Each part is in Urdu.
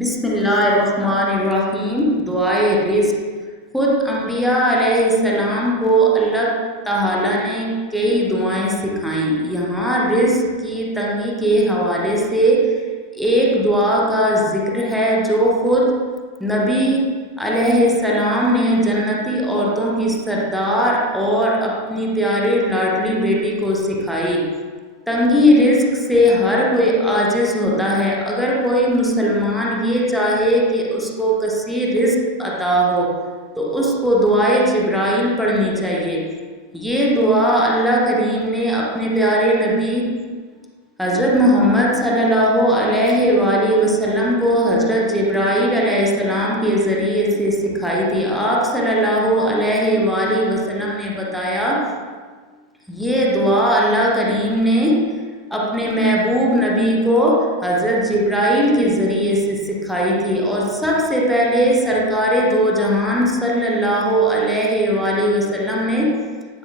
بسم اللہ الرحمن الرحیم۔ دعائے رزق۔ خود انبیاء علیہ السلام کو اللہ تعالیٰ نے کئی دعائیں سکھائیں۔ یہاں رزق کی تنگی کے حوالے سے ایک دعا کا ذکر ہے جو خود نبی علیہ السلام نے جنتی عورتوں کی سردار اور اپنی پیاری لاڈلی بیٹی کو سکھائی۔ تنگی رزق سے ہر کوئی عاجز ہوتا ہے۔ اگر کوئی مسلمان یہ چاہے کہ اس کو کثیر رزق عطا ہو تو اس کو دعائے جبرائیل پڑھنی چاہیے۔ یہ دعا اللہ کریم نے اپنے پیارے نبی حضرت محمد صلی اللہ علیہ وآلہ وسلم کو حضرت جبرائیل علیہ السلام کے ذریعے سے سکھائی تھی۔ آپ صلی اللہ علیہ وآلہ وسلم نے بتایا، یہ دعا اللہ کریم نے اپنے محبوب نبی کو حضرت جبرائیل کے ذریعے سے سکھائی تھی، اور سب سے پہلے سرکار دو جہان صلی اللہ علیہ وآلہ وسلم نے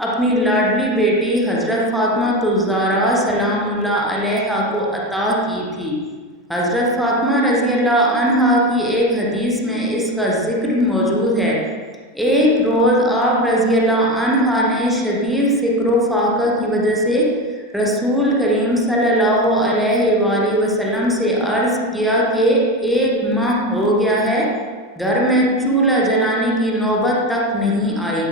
اپنی لاڈلی بیٹی حضرت فاطمہ الزہرا سلام اللہ علیہا کو عطا کی تھی۔ حضرت فاطمہ رضی اللہ عنہا کی ایک حدیث میں اس کا ذکر موجود ہے۔ ایک روز آپ رضی اللہ عنہا نے شدید فکر و فاقہ کی وجہ سے رسول کریم صلی اللہ علیہ وآلہ وسلم سے عرض کیا کہ 1 ماہ ہو گیا ہے، گھر میں چولہا جلانے کی نوبت تک نہیں آئی۔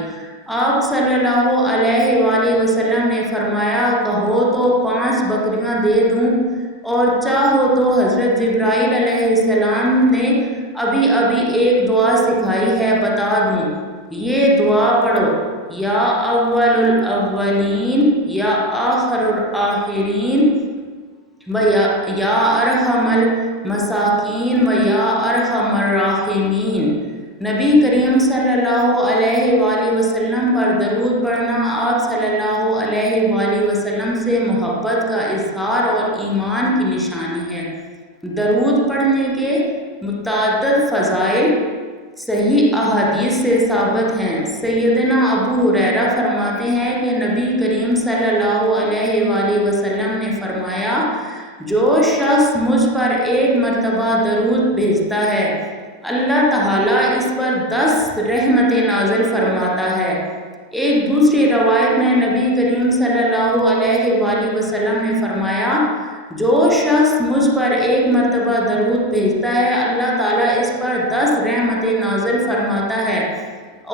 آپ صلی اللہ علیہ وآلہ وسلم نے فرمایا، کہو تو 5 بکریاں دے دوں، اور چاہو تو حضرت جبرائیل علیہ السلام نے ابھی ایک دعا سکھائی ہے بتا دوں۔ یہ دعا پڑھو، یا اول الاولین یا آخر الآخرین یا ارحم المساکین و یا ارحم الراحمین۔ نبی کریم صلی اللہ علیہ وآلہ وسلم پر درود پڑھنا آپ صلی اللہ علیہ وآلہ وسلم سے محبت کا اظہار اور ایمان کی نشانی ہے۔ درود پڑھنے کے متعدد فضائل صحیح احادیث سے ثابت ہیں۔ سیدنا ابو ہریرہ فرماتے ہیں کہ نبی کریم صلی اللہ علیہ وآلہ وسلم نے فرمایا، جو شخص مجھ پر 1 مرتبہ درود بھیجتا ہے، اللہ تعالیٰ اس پر 10 رحمتیں نازل فرماتا ہے۔ ایک دوسری روایت میں نبی کریم صلی اللہ علیہ وآلہ وسلم نے فرمایا، جو شخص مجھ پر 1 مرتبہ درود بھیجتا ہے، اللہ تعالیٰ اس پر 10 رحمتیں نازل فرماتا ہے،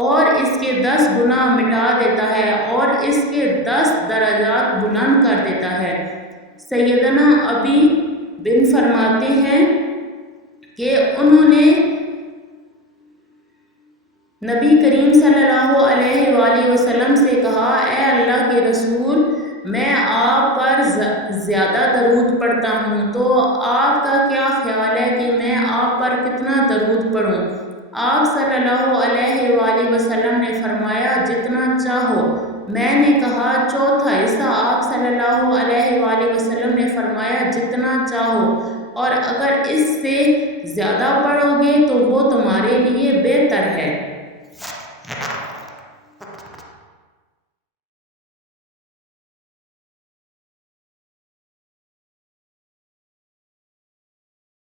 اور اس کے 10 گناہ مٹا دیتا ہے، اور اس کے 10 درجات بلند کر دیتا ہے۔ سیدنا ابی بن فرماتے ہیں کہ انہوں نے نبی کریم صلی اللہ علیہ وآلہ وسلم سے کہا، اے اللہ کے رسول، میں آپ پر زیادہ درود پڑھتا ہوں، تو آپ کا کیا خیال ہے کہ میں آپ پر کتنا درود پڑھوں؟ آپ صلی اللہ علیہ وآلہ وسلم نے فرمایا، جتنا چاہو۔ میں نے کہا، چوتھا حصہ؟ آپ صلی اللہ علیہ وآلہ وسلم نے فرمایا، جتنا چاہو، اور اگر اس سے زیادہ پڑھو گے تو وہ تمہارے لیے بے